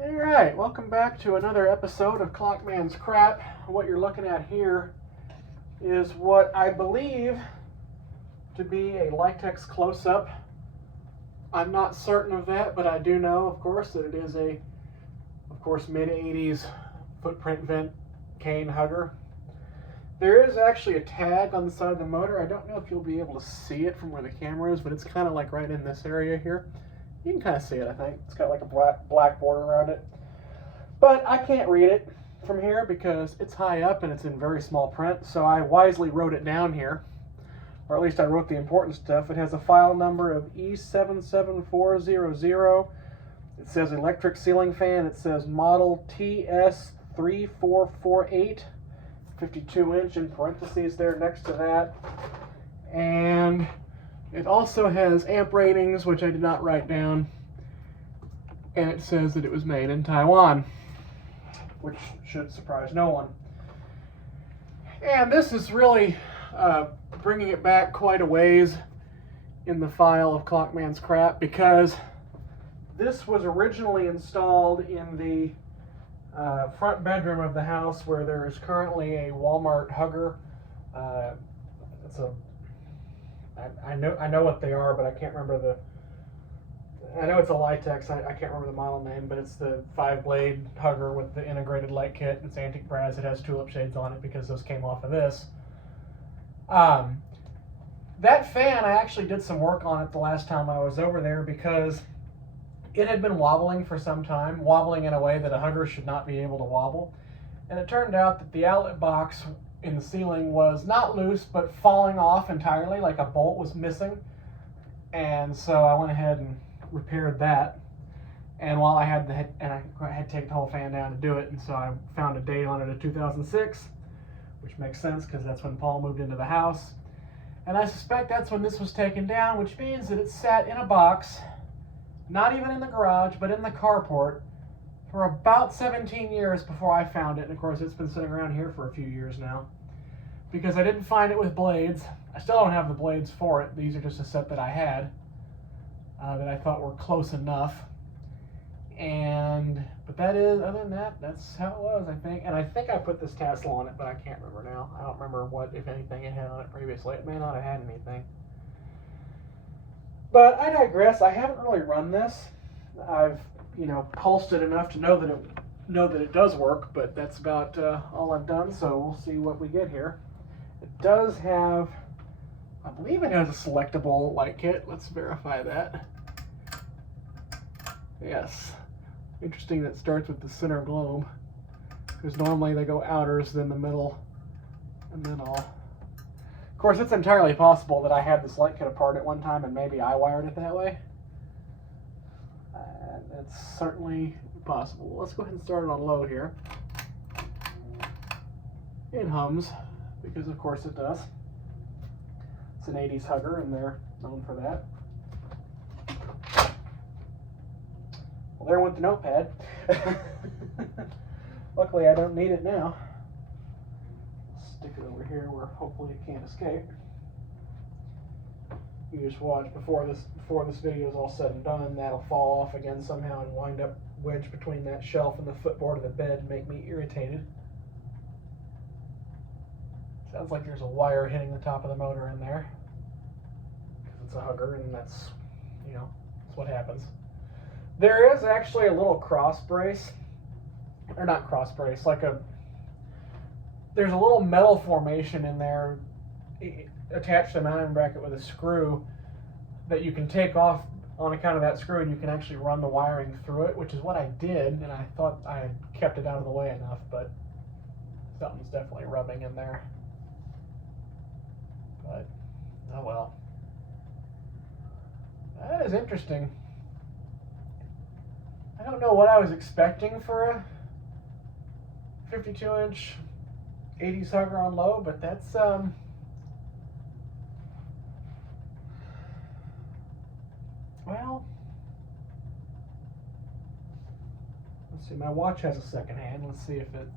Alright, welcome back to another episode of Clockman's Crap. What you're looking at here is what I believe to be a Litex CloseUp. I'm not certain of that, but I do know, of course, that it is a, mid-80s footprint vent cane hugger. There is actually a tag on the side of the motor. I don't know if you'll be able to see it from where the camera is, but it's kind of like right in this area here. You can kind of see it, I think. It's got like a black border around it. But I can't read it from here because it's high up and it's in very small print, so I wisely wrote it down here. Or at least I wrote the important stuff. It has a file number of E77400. It says electric ceiling fan. It says model TS3448. 52-inch in parentheses there next to that. And it also has amp ratings, which I did not write down. And it says that it was made in Taiwan, which should surprise no one. And this is really bringing it back quite a ways in the file of Clockman's Crap, because this was originally installed in the front bedroom of the house, where there is currently a Walmart hugger. I know what they are, but I can't remember I know it's a Litex. I can't remember the model name, but it's the 5-blade hugger with the integrated light kit. It's antique brass. It has tulip shades on it because those came off of this. That fan, I actually did some work on it the last time I was over there, because it had been wobbling for some time, wobbling in a way that a hugger should not be able to wobble. And it turned out that the outlet box in the ceiling was not loose, but falling off entirely, like a bolt was missing. And so I went ahead and repaired that. And while I had I had to take the whole fan down to do it, and so I found a date on it of 2006, which makes sense because that's when Paul moved into the house. And I suspect that's when this was taken down, which means that it sat in a box, not even in the garage, but in the carport, for about 17 years before I found it. And of course, it's been sitting around here for a few years now, because I didn't find it with blades. I still don't have the blades for it. These are just a set that I had that I thought were close enough. But that is, other than that, that's how it was, I think. And I think I put this tassel on it, but I can't remember now. I don't remember what, if anything, it had on it previously. It may not have had anything. But I digress. I haven't really run this. I've, pulsed it enough to know that it does work, but that's about all I've done. So we'll see what we get here. It does have, I believe it has a selectable light kit. Let's verify that. Yes. Interesting that it starts with the center globe, because normally they go outers, then the middle, and then all. Of course, it's entirely possible that I had this light kit apart at one time and maybe I wired it that way. That's certainly possible. Let's go ahead and start it on low here. It hums, because of course it does. It's an 80s hugger, and they're known for that. Well, there went the notepad. Luckily, I don't need it now. Stick it over here where hopefully it can't escape. You just watch before this video is all said and done, that'll fall off again somehow and wind up wedged between that shelf and the footboard of the bed and make me irritated. Sounds like there's a wire hitting the top of the motor in there, because it's a hugger, and that's what happens. There is actually a little cross brace, or not cross brace, there's a little metal formation in there attached to the mounting bracket with a screw that you can take off on account of that screw, and you can actually run the wiring through it, which is what I did, and I thought I had kept it out of the way enough, but something's definitely rubbing in there. But, oh well. That is interesting. I don't know what I was expecting for a 52-inch 80s hugger on low, but that's well, let's see, my watch has a second hand. Let's see if it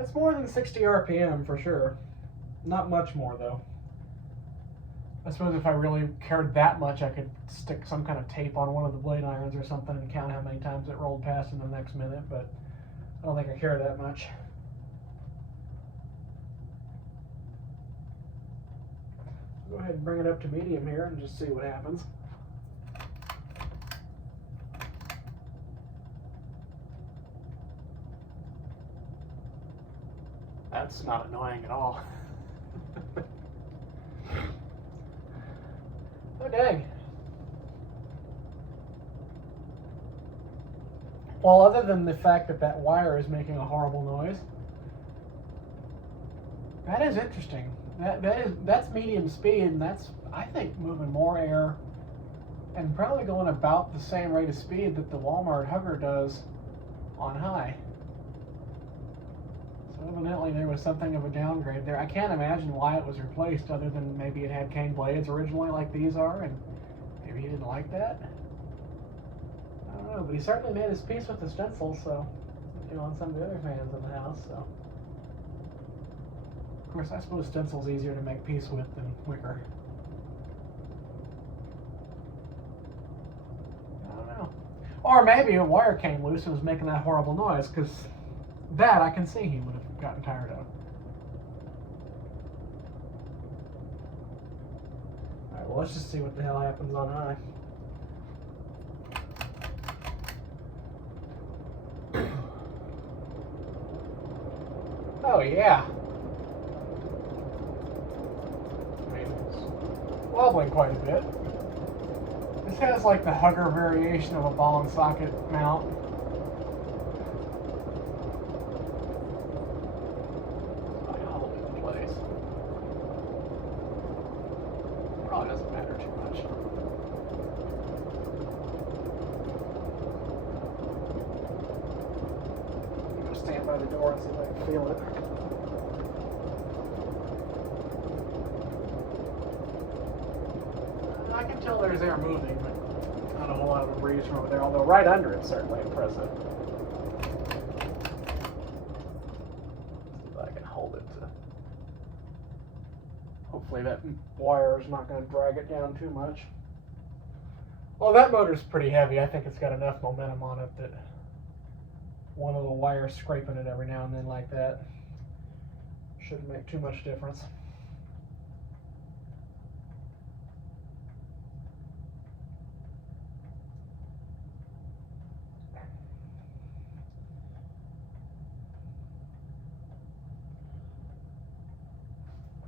it's more than 60 RPM for sure. Not much more though. I suppose if I really cared that much, I could stick some kind of tape on one of the blade irons or something and count how many times it rolled past in the next minute, but I don't think I care that much. Go ahead and bring it up to medium here and just see what happens. That's not annoying at all. Oh, dang. Well, other than the fact that that wire is making a horrible noise, that is interesting. That's medium speed, and that's, I think, moving more air and probably going about the same rate of speed that the Walmart Hugger does on high. So evidently there was something of a downgrade there. I can't imagine why it was replaced other than maybe it had cane blades originally like these are, and maybe he didn't like that. I don't know, but he certainly made his peace with the stencil, so, you know, on some of the other fans in the house, so. Of course, I suppose stencil's easier to make peace with than wicker. I don't know. Or maybe a wire came loose and was making that horrible noise, because that I can see he would have gotten tired of. Alright, well, let's just see what the hell happens on high. Oh, yeah. Wobbling quite a bit. This has like the Hugger variation of a ball and socket mount. So I hold it in place. Probably doesn't matter too much. I'm gonna stand by the door and see if I can feel it. I can tell there's air moving, but not a whole lot of a breeze from over there, although right under it's certainly impressive. See if I can hold it to... Hopefully that wire is not going to drag it down too much. Well, that motor's pretty heavy. I think it's got enough momentum on it that one little wire scraping it every now and then like that shouldn't make too much difference.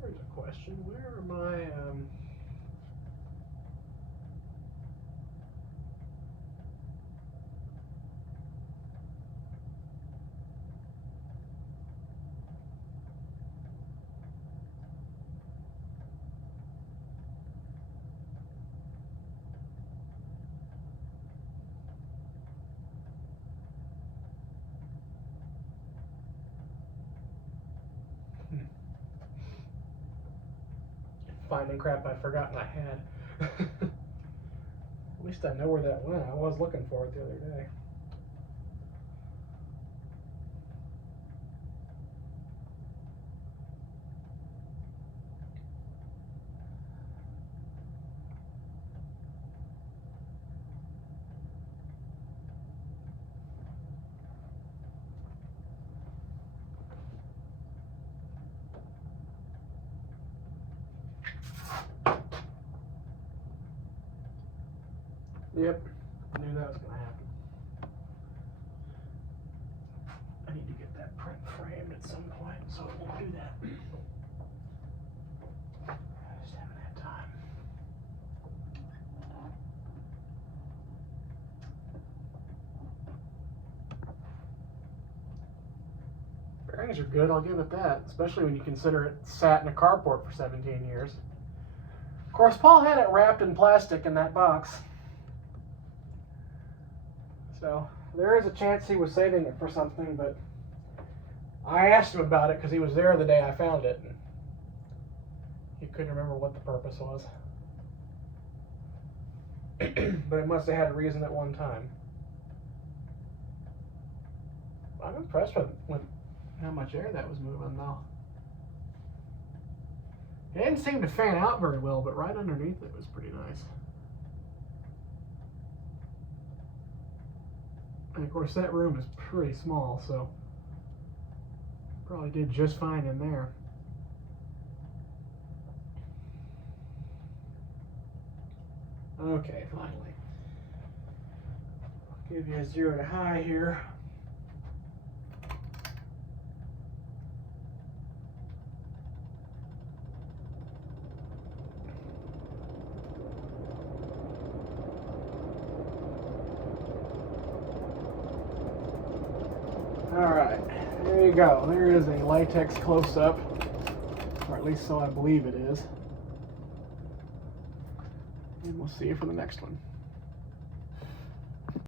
Here's a question. Where are my finding crap I've forgotten I had. At least I know where that went. I was looking for it the other day. Yep, I knew that was going to happen. I need to get that print framed at some point, so it won't do that. I just haven't had time. Bearings are good, I'll give it that, especially when you consider it sat in a carport for 17 years. Of course, Paul had it wrapped in plastic in that box. So there is a chance he was saving it for something, but I asked him about it because he was there the day I found it, and he couldn't remember what the purpose was. But it must have had a reason at one time. I'm impressed with how much air that was moving, though. It didn't seem to fan out very well, but right underneath it was pretty nice. And of course that room is pretty small, so probably did just fine in there. Okay, finally. I'll give you a 0 to high here. Alright, there you go. There is a Litex close-up, or at least so I believe it is. And we'll see you for the next one.